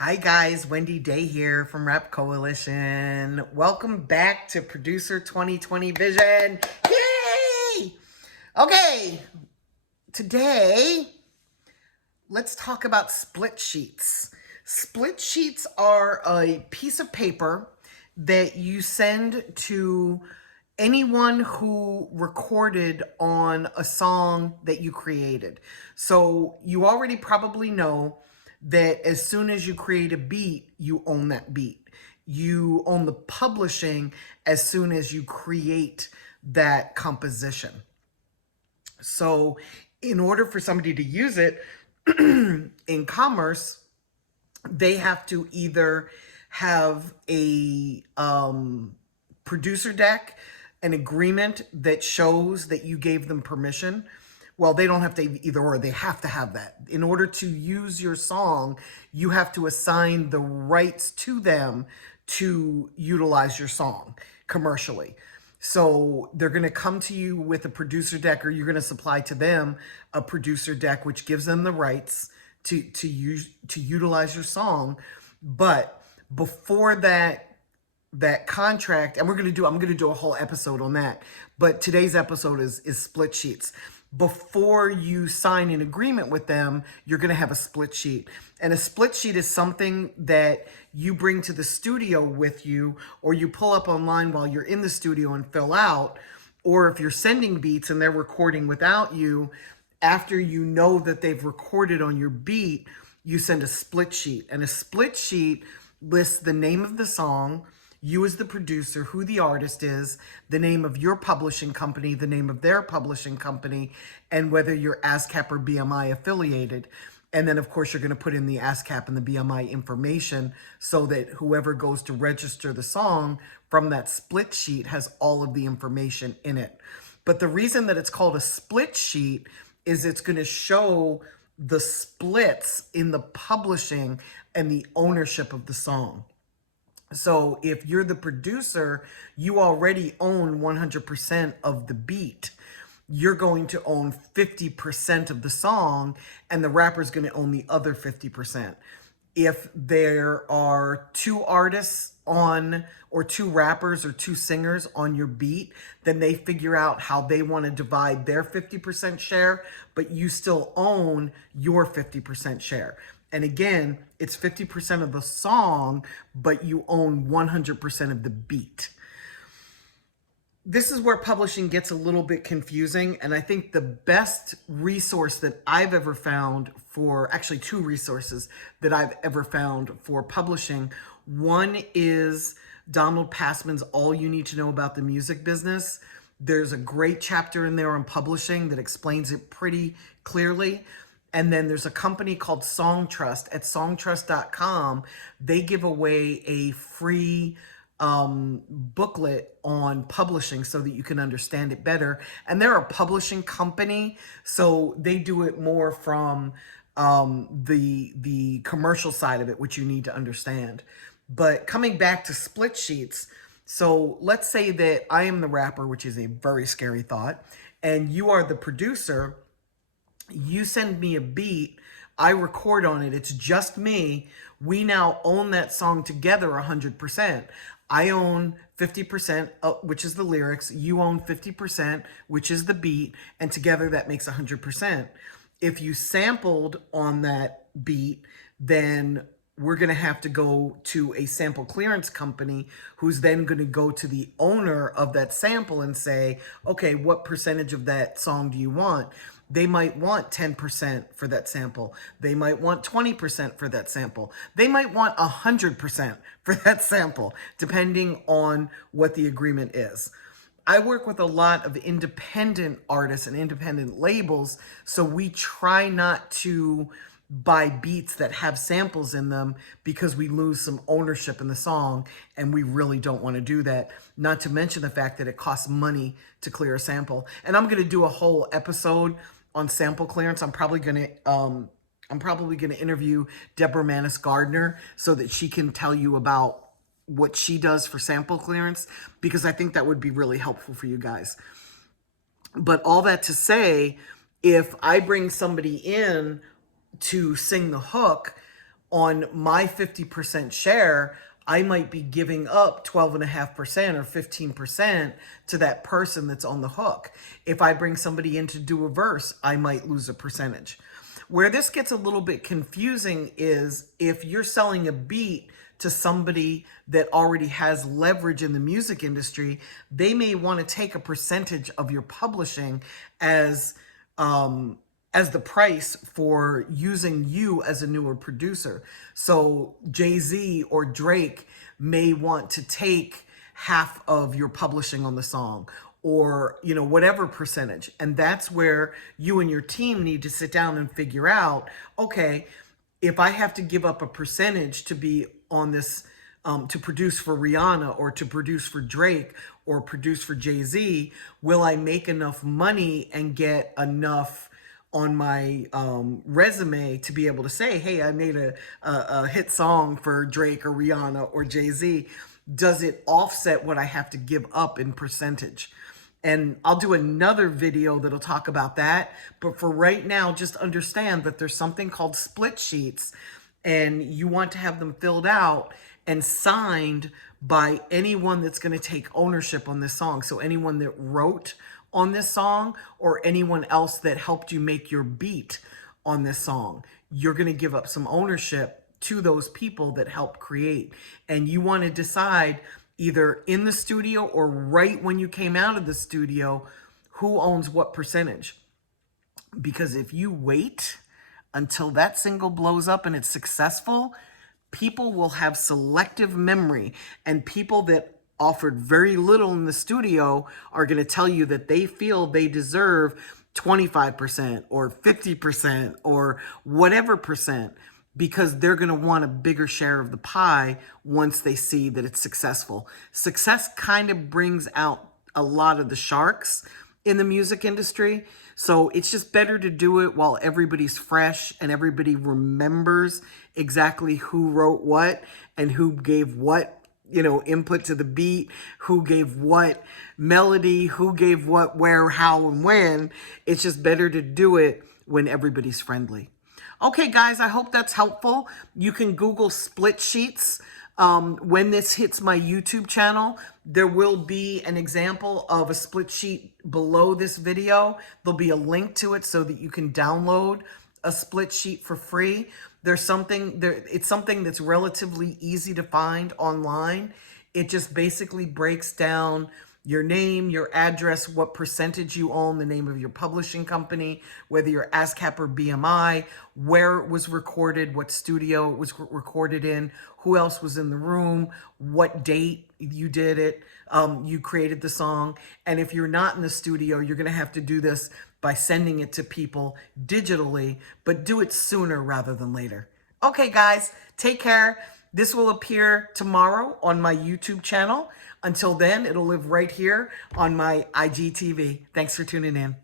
Hi guys, Wendy Day here from Rap Coalition. Welcome back to Producer 2020 Vision. Yay! Okay, today let's talk about split sheets. Split sheets are a piece of paper that you send to anyone who recorded on a song that you created. So you already probably know that as soon as you create a beat, you own that beat. You own the publishing as soon as you create that composition. So in order for somebody to use it in commerce, they have to either have a producer deck, an agreement that shows that you gave them permission. Well, they don't have to either or, they have to have that. In order to use your song, you have to assign the rights to them to utilize your song commercially. So they're going to come to you with a producer deck, or you're going to supply to them a producer deck, which gives them the rights to utilize your song. But before that contract, and I'm going to do a whole episode on that, but today's episode is split sheets. Before you sign an agreement with them, you're going to have a split sheet. And a split sheet is something that you bring to the studio with you, or you pull up online while you're in the studio and fill out. Or if you're sending beats and they're recording without you, after you know that they've recorded on your beat, you send a split sheet. And a split sheet lists the name of the song, you as the producer, who the artist is, the name of your publishing company, the name of their publishing company, and whether you're ASCAP or BMI affiliated. And then, of course, you're going to put in the ASCAP and the BMI information so that whoever goes to register the song from that split sheet has all of the information in it. But the reason that it's called a split sheet is it's going to show the splits in the publishing and the ownership of the song. So if you're the producer, you already own 100% of the beat. You're going to own 50% of the song, and the rapper's going to own the other 50%. If there are two artists on, or two rappers or two singers on your beat, then they figure out how they want to divide their 50% share, but you still own your 50% share. And again, it's 50% of the song, but you own 100% of the beat. This is where publishing gets a little bit confusing, and I think the best resource that I've ever found for, actually two resources that I've ever found for publishing. One is Donald Passman's All You Need to Know About the Music Business. There's a great chapter in there on publishing that explains it pretty clearly. And then there's a company called Songtrust. At songtrust.com, they give away a free booklet on publishing so that you can understand it better. And they're a publishing company, so they do it more from the commercial side of it, which you need to understand. But coming back to split sheets, so let's say that I am the rapper, which is a very scary thought, and you are the producer. You send me a beat, I record on it, it's just me. We now own that song together 100%. I own 50%, which is the lyrics. You own 50%, which is the beat. And together that makes 100%. If you sampled on that beat, then we're going to have to go to a sample clearance company who's then going to go to the owner of that sample and say, okay, what percentage of that song do you want? They might want 10% for that sample. They might want 20% for that sample. They might want 100% for that sample, depending on what the agreement is. I work with a lot of independent artists and independent labels, so we try not to buy beats that have samples in them because we lose some ownership in the song, and we really don't want to do that. Not to mention the fact that it costs money to clear a sample. And I'm going to do a whole episode on sample clearance. I'm probably going to interview Deborah Manis Gardner so that she can tell you about what she does for sample clearance, because I think that would be really helpful for you guys. But all that to say, if I bring somebody in to sing the hook, on my 50% share, I might be giving up 12.5% or 15% to that person that's on the hook. If I bring somebody in to do a verse, I might lose a percentage. Where this gets a little bit confusing is if you're selling a beat to somebody that already has leverage in the music industry, they may want to take a percentage of your publishing as the price for using you as a newer producer. So Jay-Z or Drake may want to take half of your publishing on the song, or whatever percentage. And that's where you and your team need to sit down and figure out, okay, if I have to give up a percentage to be on this, to produce for Rihanna or to produce for Drake or produce for Jay-Z, will I make enough money and get enough on my resume to be able to say, hey, I made a hit song for Drake or Rihanna or Jay-Z? Does it offset what I have to give up in percentage? And I'll do another video that'll talk about that. But for right now, just understand that there's something called split sheets, and you want to have them filled out and signed by anyone that's going to take ownership on this song. So anyone that wrote on this song or anyone else that helped you make your beat on this song, you're going to give up some ownership to those people that helped create. And you want to decide either in the studio or right when you came out of the studio, who owns what percentage. Because if you wait until that single blows up and it's successful, people will have selective memory, and people that offered very little in the studio are going to tell you that they feel they deserve 25% or 50% or whatever percent, because they're going to want a bigger share of the pie once they see that it's successful. Success kind of brings out a lot of the sharks in the music industry. So it's just better to do it while everybody's fresh and everybody remembers exactly who wrote what and who gave what, input to the beat, who gave what melody, who gave what, where, how, and when. It's just better to do it when everybody's friendly. Okay, guys, I hope that's helpful. You can Google split sheets. When this hits my YouTube channel, there will be an example of a split sheet below this video. There'll be a link to it so that you can download a split sheet for free. It's something that's relatively easy to find online. It just basically breaks down your name, your address, what percentage you own, the name of your publishing company, whether you're ASCAP or BMI, where it was recorded, what studio it was recorded in, who else was in the room, what date you did it, you created the song. And if you're not in the studio, you're going to have to do this by sending it to people digitally, but do it sooner rather than later. Okay, guys, take care. This will appear tomorrow on my YouTube channel. Until then, it'll live right here on my IGTV. Thanks for tuning in.